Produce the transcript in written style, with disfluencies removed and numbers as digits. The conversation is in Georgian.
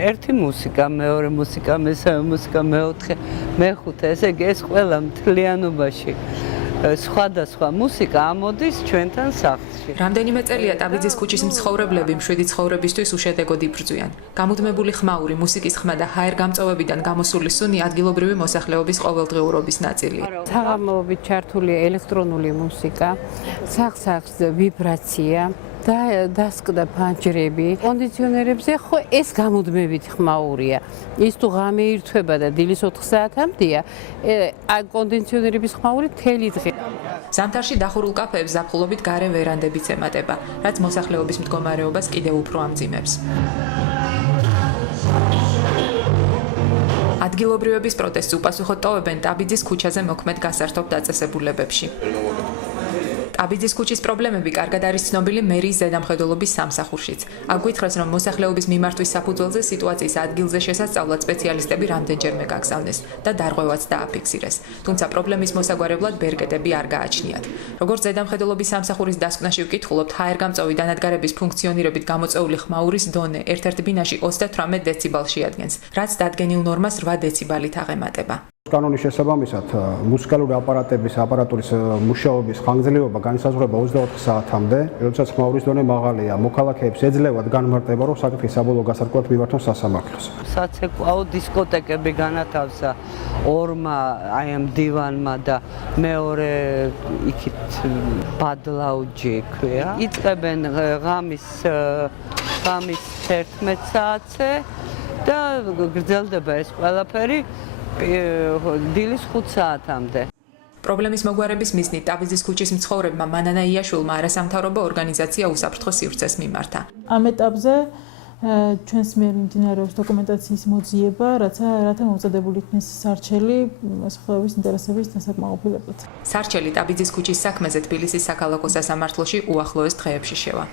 ერთი მუსიკა, მეორე მუსიკა, მესამე მუსიკა, მეოთხე, მეხუთე, ესე იგი ეს ყველა მთლიანობაში სხვადასხვა მუსიკა ამოდის ჩვენთან სახლში. რამდენიმე წელია ტაბიძის ქუჩის მცხოვრებლები მშვიდი ცხოვრებისთვის უშედეგოდ იბრძვიან. გამუდმებული ხმაური, მუსიკის ხმა და ჰაერგამწოვებიდან გამოსული სუნი ადგილობრივი მოსახლეობის ყოველდღიურობის ნაწილია. საღამოობით ჩართულია ელექტრონული მუსიკა, სახსახს ვიბრაცია. დასკდა ფანჯრები, კონდიციონერებზე ხო ეს გამუდმებით ხმაურია. ის თუ ღამე ირთვება და დილის 4 საათამდეა, კონდიციონერების ხმაური მთელი დღე. ზამთარში დახურულ კაფეებს ზაფხულობით გარე ვერანდებიც ემატება, რაც მოსახლეობის მდგომარეობას კიდევ უფრო ამძიმებს. ადგილობრივების პროტესტს უპასუხოდ ტოვებენ ტაბიძის ქუჩაზე მოქმედ გასართობ დაწესებულებებში. ტაბიძის ქუჩის პრობლემები კარგად არის ცნობილი მერიის ზედამხედველობის სამსახურშიც. აქ გითხრას, რომ მოსახლეობის მიმართვის საფუძველზე სიტუაციის ადგილზე შესასწავლად სპეციალისტები რამდენჯერმე გაგზავნეს და დარღვევაც დააფიქსირეს. თუმცა პრობლემის მოსაგვარებლად ბერკეტები არ გააჩნიათ. როგორც ზედამხედველობის სამსახურის დასკვნაში ვკითხულობთ, ჰაერგამწოვი დანადგარების ფუნქციონირებით გამოწვეული ხმაურის დონე ერთ-ერთ ბინაში 38 დეციბალს შეადგენს, რაც დადგენილ ნორმას 8 დეციბალით აღემატება. კანონის შესაბამისად მუსიკალური აპარატურის მუშაობის ხანგრძლივობა განისაზღვრება 24 საათამდე, როდესაც ხმაურის დონე მაღალია. მოქალაქეებს ეძლევათ განმარტება, რომ საკითხის საბოლოო გასარკვევად მივართონ სასამართლოს. საცეკვაო დისკოტეკები განათავსა ორმა აი ამ დივანმა და მეორე იქით ბადლაუჯი ქვია. იწყებენ ღამის 11 საათზე და გრძელდება ეს ყველაფერი დილის 5 საათამდე. პრობლემის მოგვარების მიზნით ტაბიძის ქუჩის მცხოვრებმა მანანა იაშვილმა არასამთავრობო ორგანიზაცია უსაფრთხო სივრცეს მიმართა. ამ ეტაპზე ჩვენს მიერ მიმდინარეობს დოკუმენტაციის მოძიება, რათა მოუწოდებული იქნეს სარჩელი მოსახლეობის ინტერესების დასაკმაყოფილებლად. სარჩელი ტაბიძის ქუჩის საქმეზე თბილისის საქალაქო სასამართლოში უახლოეს დღეებში შევა.